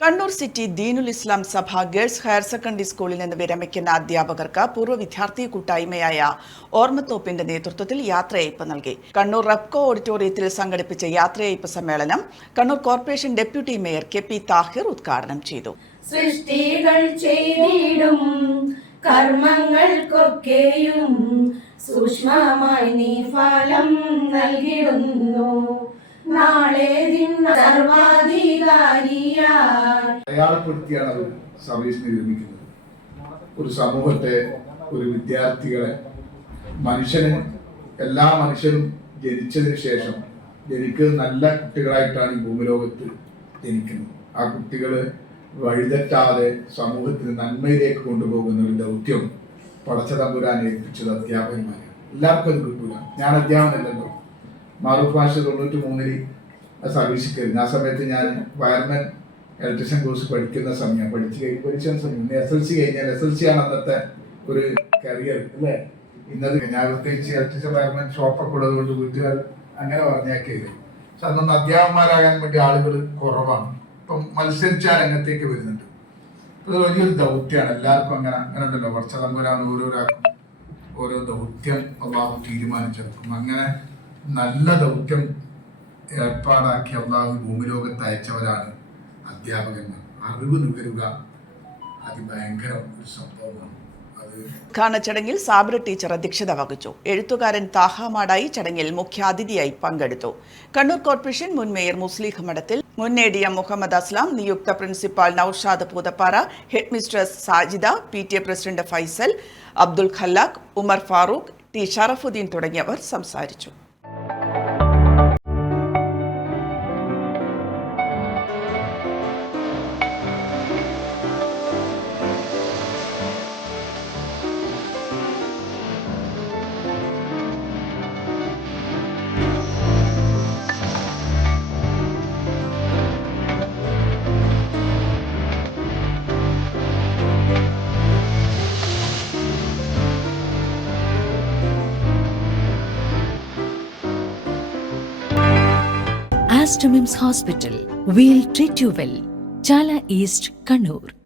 Kannur city ദീനുൽ ഇസ്ലാം സഭ girls higher secondary സ്കൂളിൽ നിന്ന് വിരമിക്കുന്ന അധ്യാപകർക്ക് പൂർവ്വ വിദ്യാർത്ഥി കൂട്ടായ്മയായ ഓർമ്മത്തോപ്പിന്റെ നേതൃത്വത്തിൽ യാത്രയയപ്പ് നൽകി. കണ്ണൂർ റെപ്കോ ഓഡിറ്റോറിയത്തിൽ സംഘടിപ്പിച്ച യാത്രയയപ്പ് സമ്മേളനം Kannur corporation deputy mayor K P. Thahir ഉദ്ഘാടനം ചെയ്തു. സൃഷ്ടികൾ ചെയ്തിടും കർമ്മങ്ങൾക്കൊക്കെയും സൂക്ഷ്മമായി നീ ഫലം നൽകിടുന്നു. നാളെ അടയാളപ്പെടുത്തിയാണ് അവർ സർവീസ് നിർമ്മിക്കുന്നത്. ഒരു സമൂഹത്തെ, ഒരു വിദ്യാർത്ഥികളെ, എല്ലാ മനുഷ്യരും ജനിച്ചതിന് ശേഷം ജനിക്കുന്നത് നല്ല കുട്ടികളായിട്ടാണ് ഈ ഭൂമിലോകത്ത് ജനിക്കുന്നത്. ആ കുട്ടികള് വഴിതെറ്റാതെ സമൂഹത്തിന് നന്മയിലേക്ക് കൊണ്ടുപോകുന്ന ഒരു ദൗത്യം പടച്ച തമ്പുരാൻ ഏൽപ്പിച്ചത് അധ്യാപകന്മാരാണ്. എല്ലാവർക്കും അത് കിട്ടൂല. ഞാൻ അധ്യാപകനല്ലല്ലോ. മാറൂഫ് മാഷ് 93 സർവീസിൽ കയറി. ആ സമയത്ത് ഞാൻ വയർമാൻ ഇലക്ട്രീഷ്യൻ കോഴ്സ് പഠിക്കുന്ന സമയം SLC കഴിഞ്ഞാൽ SLC ആണ് അന്നത്തെ ഒരു കരിയർ അല്ലേ. ഇന്നത് ഞാൻ പ്രത്യേകിച്ച് ഇലക്ട്രീഷ്യൻ വയർമാൻ ഷോപ്പൊക്കെ ഉള്ളത് കൊണ്ട് വീട്ടുകാർ അങ്ങനെ പറഞ്ഞേക്കരുത്. പക്ഷെ അന്നൊന്ന് അധ്യാപകന്മാരാകാൻ വേണ്ടി ആളുകൾ കുറവാണ്. ഇപ്പം മത്സരിച്ച രംഗത്തേക്ക് വരുന്നുണ്ട്. ഇത് വലിയൊരു ദൗത്യമാണ്. എല്ലാവർക്കും അങ്ങനെ ഉണ്ടല്ലോ. വർഷതമ്പരാണ് ഓരോരാൾക്കും ഓരോ ദൗത്യം അള്ളാഹു തീരുമാനിച്ചെടുക്കും. അങ്ങനെ നല്ല ദൗത്യം ഏർപ്പാടാക്കി അള്ളാഹു ഭൂമിലോകത്ത് അയച്ചവരാണ് അധ്യാപകന്മാർ. അറിവ് നുകരുക അതിഭയങ്കര ഒരു സംഭവമാണ്. ചടങ്ങിൽ സാബ്ര ടീച്ചർ അധ്യക്ഷത വഹിച്ചു. എഴുത്തുകാരൻ താഹ മാടായി ചടങ്ങിൽ മുഖ്യാതിഥിയായി പങ്കെടുത്തു. കണ്ണൂർ കോർപ്പറേഷൻ മുൻ മേയർ മുസ്ലിഹ് മഠത്തിൽ, മുൻ ADM മുഹമ്മദ് അസ്ലാം, നിയുക്ത principal Naushad Poothappara, head mistress Sajida, PTA president Faisal, Abdul Khallaq, Umar Farooq, T Sharafuddin തുടങ്ങിയവർ സംസാരിച്ചു. Aster MIMS Hospital. We'll treat you well. Chala East, Kannur.